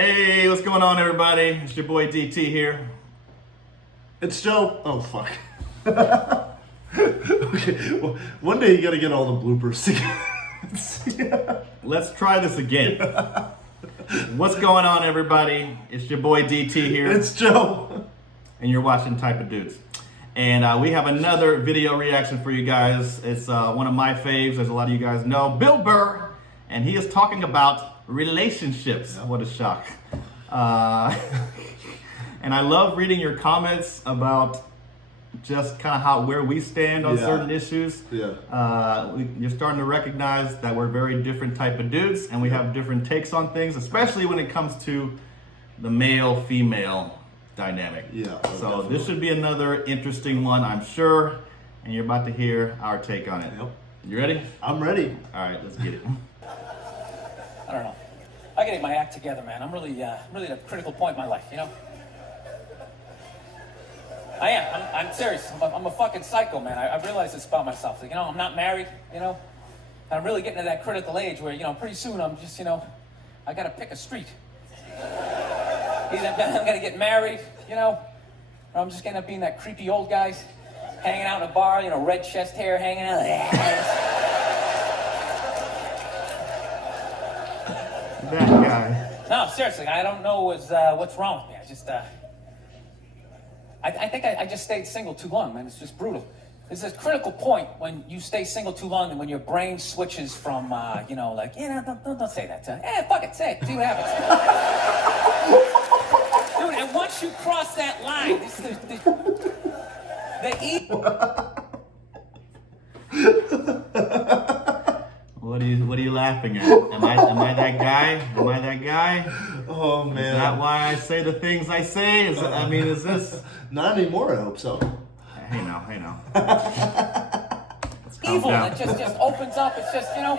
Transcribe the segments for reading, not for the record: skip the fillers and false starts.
Hey, what's going on, everybody? It's your boy DT here. It's Joe. Oh, fuck. Okay, well, one day you gotta get all the bloopers together. Let's try this again. What's going on, everybody? It's your boy DT here. It's Joe. And you're watching Type of Dudes. And we have another video reaction for you guys. It's one of my faves, as a lot of you guys know, Bill Burr. And he is talking about relationships. What a shock. And I love reading your comments about just kind of where we stand on certain issues. You're starting to recognize that we're very different type of dudes and we have different takes on things, especially when it comes to the male-female dynamic. So this should be another interesting one, I'm sure, and you're about to hear our take on it. You ready? I'm ready. All right, let's get it. I don't know. I gotta get my act together, man. I'm really at a critical point in my life, you know? I am. I'm serious. I'm a fucking psycho, man. I realize this about myself. Like, you know, I'm not married, you know? And I'm really getting to that critical age where, you know, pretty soon I'm just, you know, I gotta pick a street. Either I'm gonna get married, you know, or I'm just gonna be in that creepy old guys hanging out in a bar, you know, red chest hair hanging out. That guy. No, seriously, I don't know what's wrong with me. I think I just stayed single too long, man. It's just brutal. There's a critical point when you stay single too long and when your brain switches from, you know, like, yeah, don't say that. Fuck it, say it. See what happens. Dude, and once you cross that line, What are you laughing at? Am I that guy? Am I that guy? Oh, man. Is that why I say the things I say? Is this? Not anymore, I hope so. Hey now. Let's calm evil down. that just opens up. It's just, you know.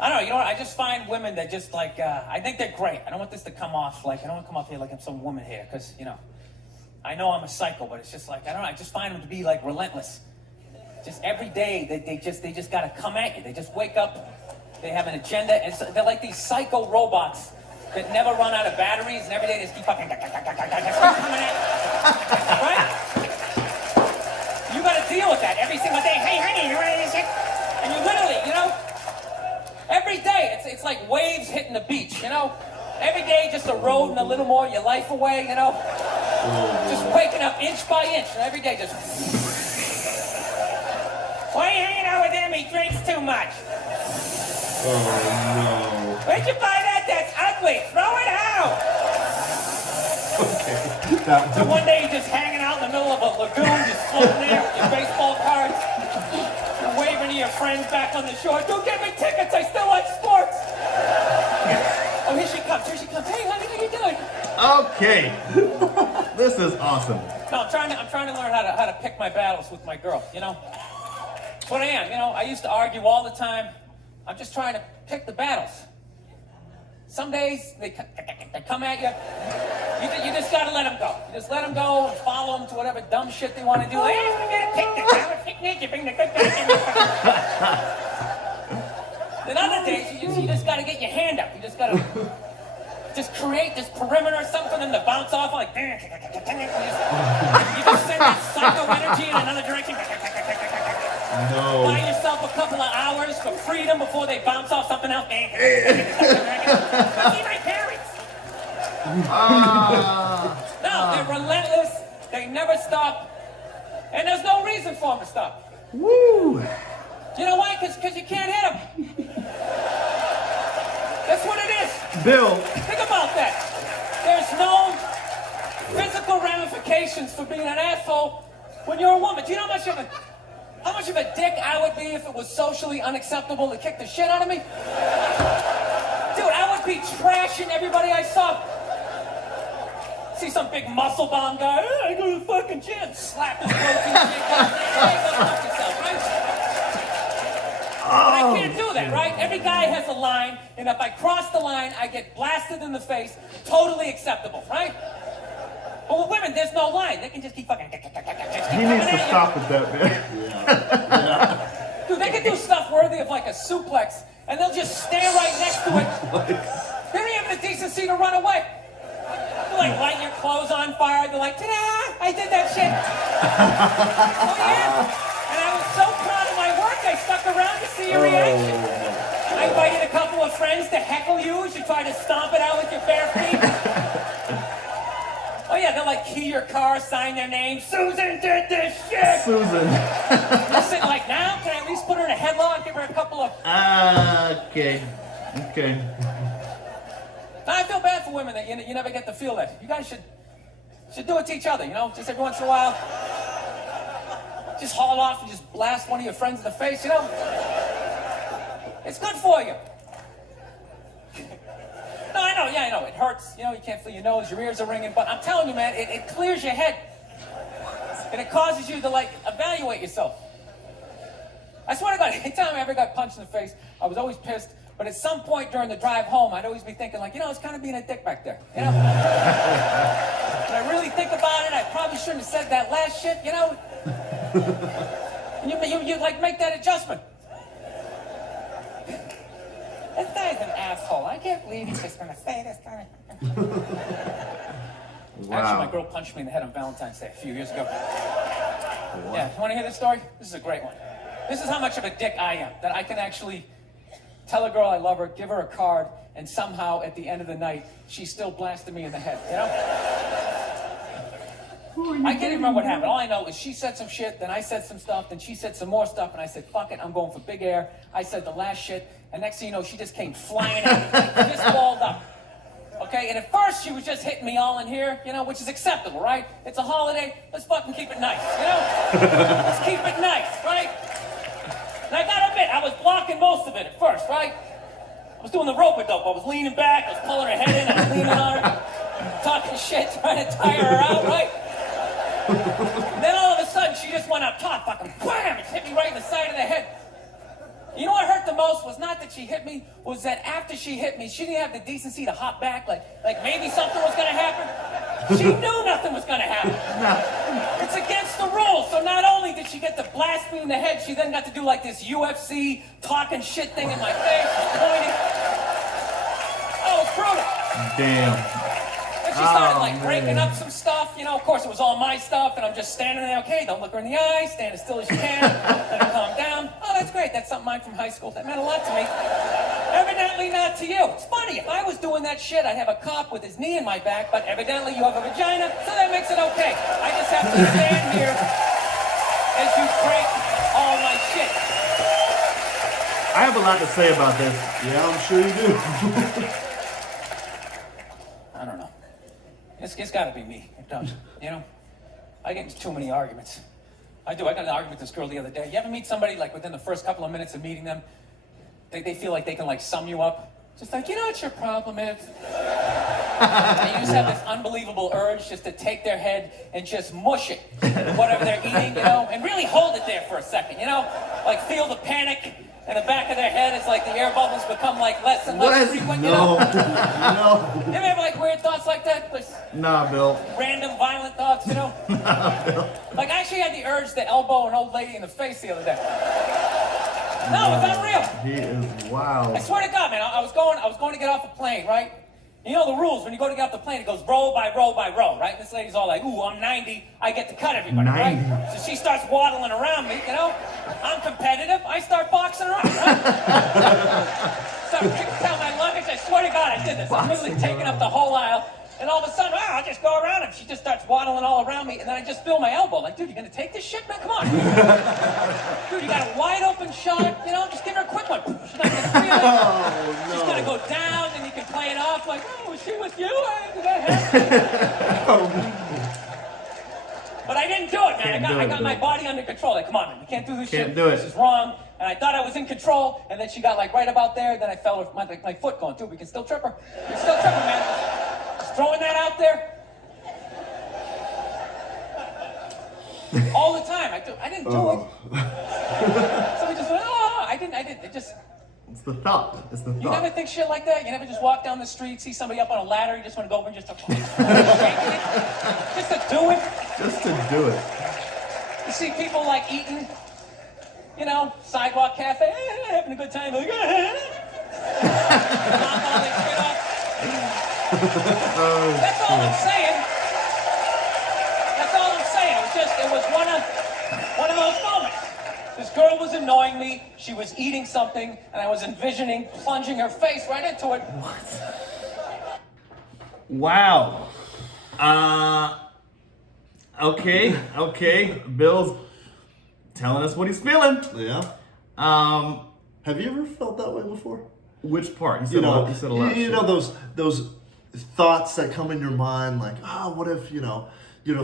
I don't know, you know what? I just find women that just like, I think they're great. I don't want this to come off like, I don't want to come off here like I'm some woman here, because, you know, I know I'm a psycho, but it's just like, I don't know, I just find them to be like relentless. Just every day, they just gotta come at you. They just wake up, they have an agenda, and so they're like these psycho robots that never run out of batteries, and every day they just keep fucking coming at you. Right? You gotta deal with that every single day. Hey, honey, you ready to shit? And you literally, you know, every day, it's like waves hitting the beach, you know? Every day just eroding a little more of your life away, you know? Just waking up inch by inch, and every day just... Why are you hanging out with him? He drinks too much. Oh, no. Where'd you buy that? That's ugly. Throw it out. Okay. So one day you're just hanging out in the middle of a lagoon, just floating there with your baseball cards. You're waving to your friends back on the shore. Don't get me tickets. I still like sports. Oh, here she comes. Hey, honey, how you doing? Okay. This is awesome. No, I'm trying to learn how to pick my battles with my girl, you know? That's what I am, you know? I used to argue all the time. I'm just trying to pick the battles. Some days, they come at you. You just gotta let them go. You just let them go and follow them to whatever dumb shit they want to do. Hey, we're gonna pick the picnic, you bring the good guys in. Then other days, you just gotta get your hand up. You just gotta just create this perimeter or something for them to bounce off like. You just send that psycho energy in another direction. No. Buy yourself a couple of hours for freedom before they bounce off something else. See my parents. No, they're relentless. They never stop. And there's no reason for them to stop. Woo! You know why? Because you can't hit them. That's what it is. Bill. Think about that. There's no physical ramifications for being an asshole when you're a woman. Do you know how much of a dick I would be if it was socially unacceptable to kick the shit out of me? Dude, I would be trashing everybody I saw. See some big muscle bound guy, I go to the fucking gym, slap his protein shake, hey, go fuck yourself, right? But I can't do that, right? Every guy has a line, and if I cross the line, I get blasted in the face, totally acceptable, right? But with women, there's no line. They can just keep fucking... He needs to stop with that, man. Dude, they can do stuff worthy of like a suplex and they'll just stand right next to it. They don't have the decency to run away. They're like lighting your clothes on fire. They're like, ta-da! I did that shit. Oh yeah. And I was so proud of my work. I stuck around to see your reaction. I invited a couple of friends to heckle you as you try to stomp it out with your bare feet. Oh yeah, they'll like key your car, sign their name. Susan did this shit. Susan. You're sitting like, now can I at least put her in a headlock, give her a couple of. Okay. I feel bad for women that you never get to feel that. You guys should do it to each other, you know, just every once in a while. Just haul off and just blast one of your friends in the face, you know. It's good for you. No, I know, it hurts. You know, you can't feel your nose, your ears are ringing, but I'm telling you, man, it clears your head. And it causes you to, like, evaluate yourself. I swear to God, anytime I ever got punched in the face, I was always pissed. But at some point during the drive home, I'd always be thinking, like, you know, I was kind of being a dick back there, you know? When I really think about it, I probably shouldn't have said that last shit, you know? And you like, make that adjustment. This guy's an asshole. I can't believe he's just gonna say this. Wow. Actually, my girl punched me in the head on Valentine's Day a few years ago. Yeah, you wanna hear this story? This is a great one. This is how much of a dick I am, that I can actually tell a girl I love her, give her a card, and somehow at the end of the night, she still blasted me in the head, you know? I can't even remember what happened. All I know is she said some shit, then I said some stuff, then she said some more stuff, and I said, fuck it, I'm going for big air. I said the last shit, and next thing you know, she just came flying at me, like fist balled up. Okay, and at first she was just hitting me all in here, you know, which is acceptable, right? It's a holiday, let's fucking keep it nice, you know? Let's keep it nice, right? And I gotta admit, I was blocking most of it at first, right? I was doing the rope-a-dope. I was leaning back, I was pulling her head in, I was leaning on her, talking shit, trying to tire her out, right? And then all of a sudden, she just went up top, fucking wham, and hit me right in the side of the head. You know what hurt the most was not that she hit me, was that after she hit me, she didn't have the decency to hop back, like maybe something was gonna happen. She knew nothing was gonna happen. No. It's against the rules. So not only did she get to blast me in the head, she then got to do like this UFC talking shit thing in my face, pointing. Oh, it's brutal. Damn. And she started like breaking up some stuff, you know, of course it was all my stuff, and I'm just standing there, okay, don't look her in the eye, stand as still as you can, let her calm down. Oh, that's great, that's something mine from high school, that meant a lot to me. Evidently not to you. It's funny, if I was doing that shit, I'd have a cop with his knee in my back, but evidently you have a vagina, so that makes it okay. I just have to stand here as you break all my shit. I have a lot to say about this. Yeah, I'm sure you do. I don't know. It's got to be me. It does. You know, I get into too many arguments. I do. I got an argument with this girl the other day. You ever meet somebody like within the first couple of minutes of meeting them, they feel like they can like sum you up? Just like, you know what your problem is? And you just have this unbelievable urge just to take their head and just mush it, whatever they're eating, you know, and really hold it there for a second, you know? Like feel the panic in the back of their head. It's like the air bubbles become like less and less frequent, you know? No. You ever have like weird thoughts like that? Like, Nah, Bill. random violent thoughts, you know? Nah, Bill. Like I actually had the urge to elbow an old lady in the face the other day. No, it's unreal. He is wild. I swear to God, man, I was going to get off a plane, right? You know the rules, when you go to get off the plane, it goes row by row by row, right? This lady's all like, ooh, I'm 90, I get to cut everybody, 90. right? So she starts waddling around me, you know? I'm competitive, I start boxing around, right? So I'm kicking down my luggage, I swear to God I did this. I'm literally taking up the whole aisle, and all of a sudden, I'll just go around him. She just starts waddling all around me, and then I just feel my elbow. Like, dude, you gonna take this shit, man? Come on. Dude, you got a wide open shot, you know? Just give her a quick one. She's not gonna feel it. Oh, no. She's gonna go down, and you can play it off like, oh, was she with you? Did that happen? But I didn't do it, man. I got my body under control. Like, come on, man, you can't do this shit. Can't do it. This is wrong. And I thought I was in control, and then she got like right about there. Then I fell with my foot going, dude, we can still trip her. We can still trip her, man. Just throwing that out there. All the time. I didn't do it. Somebody just went, oh, I didn't. It just. It's the thought. It's the thought. You never think shit like that? You never just walk down the street, see somebody up on a ladder, you just want to go over and just start shaking it? Just to do it? Just to do it. You see people like eating, you know, sidewalk cafe, having a good time. Like, Knock all this shit up. That's all I'm saying. That's all I'm saying. It was one of those moments. This girl was annoying me. She was eating something, and I was envisioning plunging her face right into it. Wow. Okay. Bill's telling us what he's feeling. Yeah. Have you ever felt that way before? Which part? He said a lot of shit. Those thoughts that come in your mind, like, what if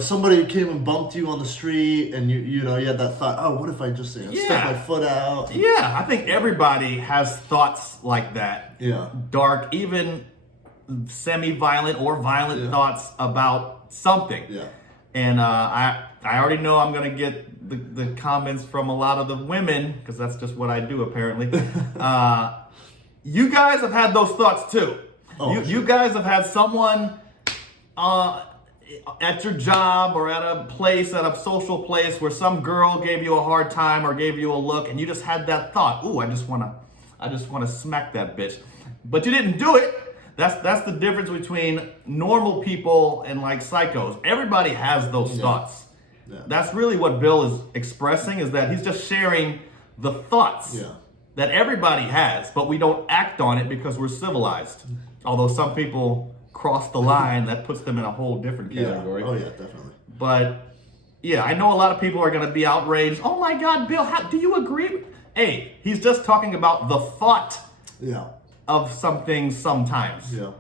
somebody came and bumped you on the street, and you had that thought, what if I just step my foot out? Yeah, I think everybody has thoughts like that. Yeah. Dark, even semi-violent or violent thoughts about something. Yeah. And I already know I'm gonna get the comments from a lot of the women, because that's just what I do apparently. You guys have had those thoughts too. You guys have had someone at your job or at a social place where some girl gave you a hard time or gave you a look, and you just had that thought, ooh, I just wanna smack that bitch. But you didn't do it. That's the difference between normal people and like psychos. Everybody has those thoughts. Yeah. That's really what Bill is expressing, is that he's just sharing the thoughts that everybody has, but we don't act on it because we're civilized. Although some people cross the line, that puts them in a whole different category. Oh yeah, definitely. But yeah, I know a lot of people are going to be outraged. Oh my God, Bill, do you agree? Hey, he's just talking about the thought of something sometimes. Yeah.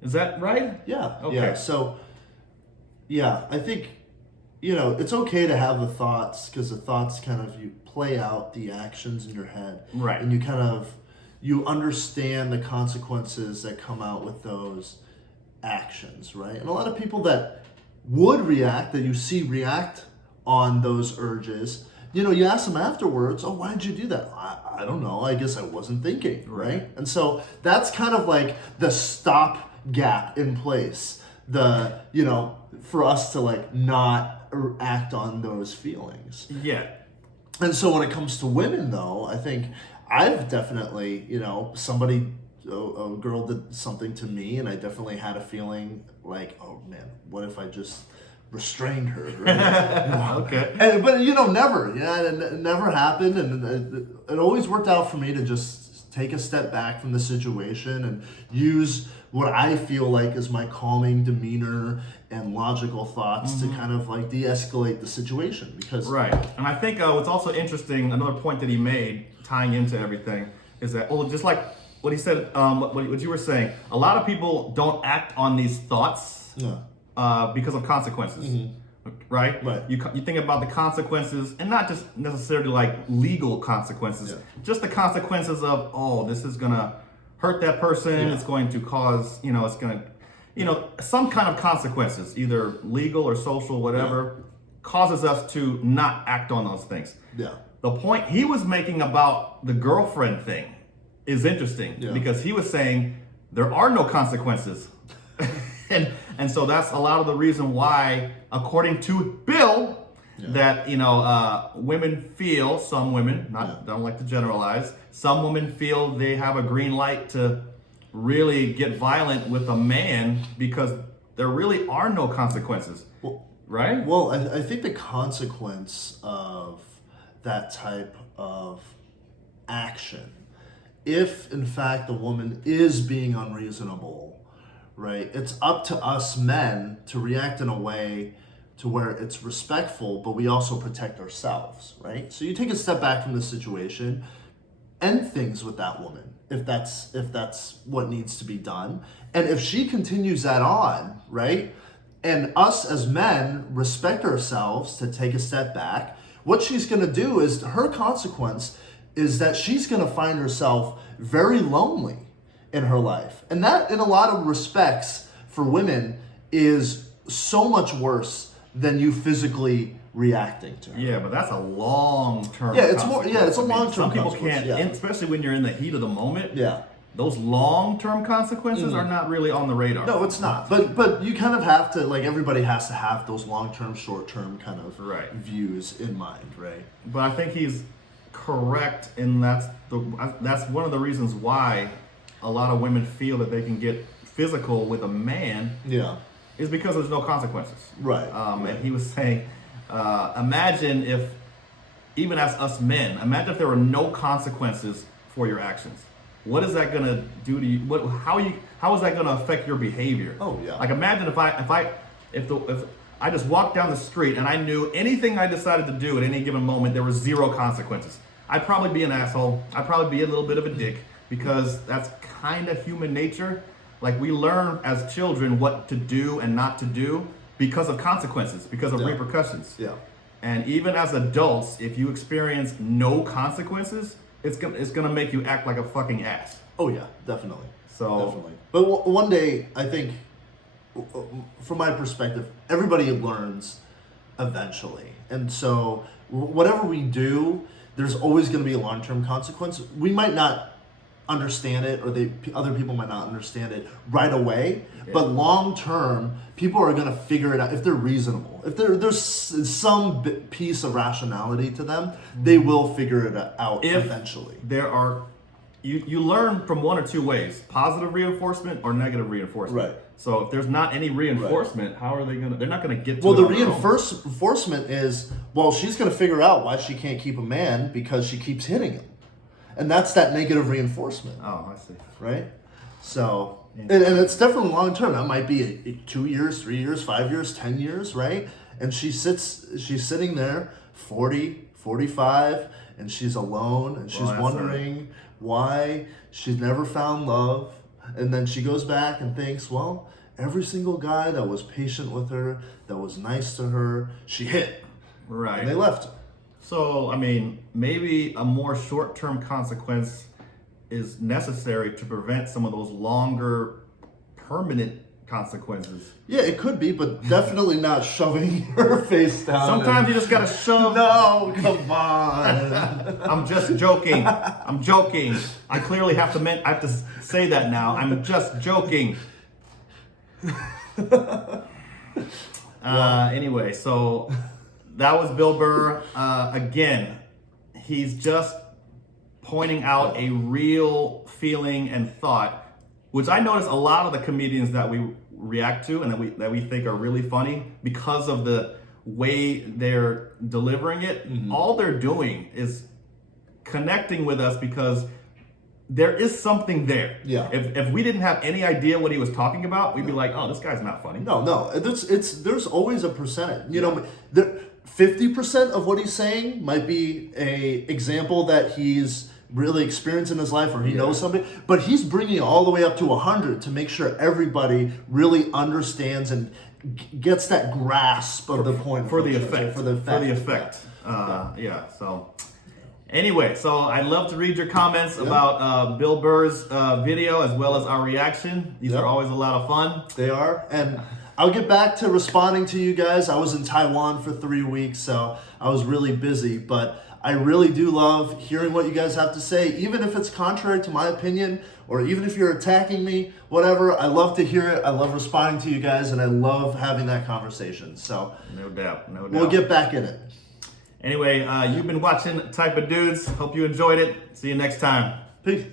Is that right? Yeah. Okay. Yeah. So, I think, it's okay to have the thoughts, because the thoughts kind of, you play out the actions in your head. Right. And you understand the consequences that come out with those actions, right? And a lot of people that would react, that you see react on those urges, you ask them afterwards, why did you do that? I don't know. I guess I wasn't thinking, right? And so that's kind of like the stop gap in place, for us to like not act on those feelings. Yeah. And so when it comes to women, though, I think I've definitely, a girl did something to me, and I definitely had a feeling like, oh man, what if I just restrained her, right? Okay. But never. It never happened, and it always worked out for me to just take a step back from the situation and use what I feel like is my calming demeanor and logical thoughts to kind of like de-escalate the situation. Because right. And I think what's also interesting, another point that he made, tying into everything, is that just like what he said, what you were saying, a lot of people don't act on these thoughts. Because of consequences, right? You think about the consequences, and not just necessarily like legal consequences, just the consequences of, this is gonna hurt that person, it's going to cause, it's gonna, some kind of consequences, either legal or social, whatever, causes us to not act on those things. Yeah. The point he was making about the girlfriend thing is interesting, because he was saying there are no consequences. And so that's a lot of the reason why, according to Bill, that women feel, some women, don't like to generalize, some women feel they have a green light to really get violent with a man because there really are no consequences, right? Well, I think the consequence of that type of action, if in fact the woman is being unreasonable, right, it's up to us men to react in a way to where it's respectful, but we also protect ourselves, right? So you take a step back from the situation, end things with that woman, if that's what needs to be done. And if she continues that on, right, and us as men respect ourselves to take a step back, what she's gonna do is, her consequence is that she's gonna find herself very lonely in her life. And that, in a lot of respects, for women, is so much worse than you physically reacting to her. Yeah, but that's a long-term it's more. Yeah, it's a long-term. Some people can't, especially when you're in the heat of the moment. Yeah. Those long-term consequences are not really on the radar. No, it's not. But you kind of have to, like, everybody has to have those long-term, short-term kind of views in mind, right? But I think he's correct, and that's one of the reasons why a lot of women feel that they can get physical with a man is because there's no consequences. Right. And he was saying, imagine if, even as us men, imagine if there were no consequences for your actions. What is that gonna do to you? How is that gonna affect your behavior? Oh yeah. Like imagine if I just walked down the street and I knew anything I decided to do at any given moment, there were zero consequences. I'd probably be an asshole. I'd probably be a little bit of a dick because that's kind of human nature. Like we learn as children what to do and not to do because of consequences, because of repercussions. Yeah. And even as adults, if you experience no consequences, it's gonna make you act like a fucking ass. Oh yeah, definitely. So definitely. But one day, I think, from my perspective, everybody learns eventually, and so whatever we do, there's always going to be a long-term consequence. We might not understand it, or other people might not understand it right away, but long-term, people are going to figure it out if they're reasonable. If there's some piece of rationality to them, they will figure it out eventually. There are, you learn from one or two ways: positive reinforcement or negative reinforcement. Right. So if there's not any reinforcement, how are they gonna? They're not gonna get to. Well, it the on their own. reinforcement is, well, she's going to figure out why she can't keep a man because she keeps hitting him, and that's that negative reinforcement. Oh, I see. Right. So, and it's definitely long term. That might be 2 years, 3 years, 5 years, 10 years, right? And she's sitting there, 40, 45, and she's alone, and she's wondering why she's never found love. And then she goes back and thinks, well, every single guy that was patient with her, that was nice to her, she hit. Right. And they left her. So, I mean, maybe a more short-term consequence is necessary to prevent some of those longer, permanent consequences. Yeah, it could be, but definitely not shoving her face down. Sometimes you just gotta shove. No, come on. I'm just joking. I'm joking. I clearly have to say that now. I'm just joking. Anyway, so that was Bill Burr. Again, he's just pointing out a real feeling and thought, which I notice a lot of the comedians that we react to and that we think are really funny because of the way they're delivering it. Mm-hmm. All they're doing is connecting with us because there is something there. Yeah. If we didn't have any idea what he was talking about, we'd be like, oh, this guy's not funny. No. There's always a percentage. You know, 50% of what he's saying might be a example that he's really experienced in his life, or he knows somebody, but he's bringing it all the way up to 100 to make sure everybody really understands and gets that grasp of the point for the effect. Yeah. So anyway, so I'd love to read your comments about Bill Burr's video as well as our reaction. These are always a lot of fun. They are, and I'll get back to responding to you guys. I was in Taiwan for 3 weeks, so I was really busy, but I really do love hearing what you guys have to say, even if it's contrary to my opinion, or even if you're attacking me, whatever. I love to hear it. I love responding to you guys, and I love having that conversation. So no doubt. We'll get back in it. Anyway, you've been watching Type of Dudes. Hope you enjoyed it. See you next time. Peace.